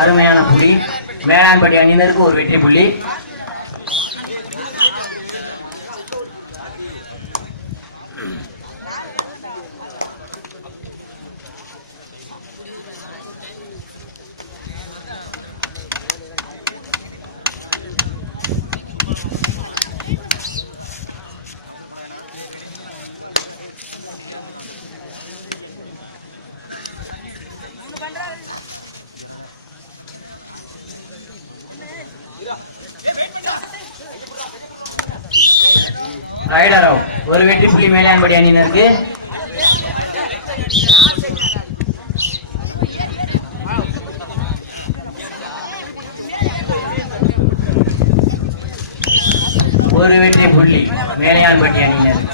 அருமையான புள்ளி. வேளாண்பட்டி அணியினருக்கு ஒரு வெற்றி புள்ளி. Rider out. ஒரு வெற்றி புள்ளி மேலாண்படி அணியினருக்கு. ஒரு வெற்றி புள்ளி மேலையான்பட்டி அணியினர்.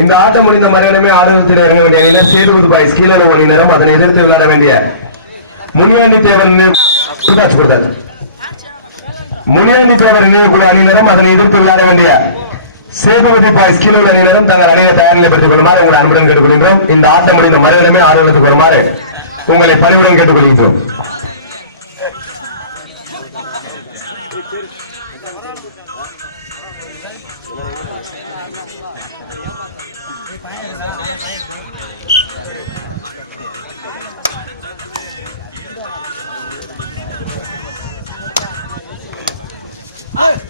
இந்த ஆட்டம் முடிந்த மறுகணமே ஆடுகளத்தில் இறங்க வேண்டிய அணியினர் சேதுபதி பாய்ஸ் கீழே அணியினரும் அதனை எதிர்த்து விளையாட வேண்டிய முனியாண்டி தேவர் நினைவுக்குழு அணியினரும் அதனை எதிர்த்து விளையாட வேண்டிய சேதுபதி பாய்ஸ் கீழே அணியினரும் தங்கள் அணியை தயார் நிலைப்படுத்திக் கொள்ளுமாறு உங்களை அன்புடன் கேட்டுக்கொள்கின்றோம். இந்த ஆட்டம் முடிந்த மறுகணமே ஆடுகளத்துக்கு வருமாறு உங்களை பணிவுடன் கேட்டுக்கொள்கின்றோம். Hey!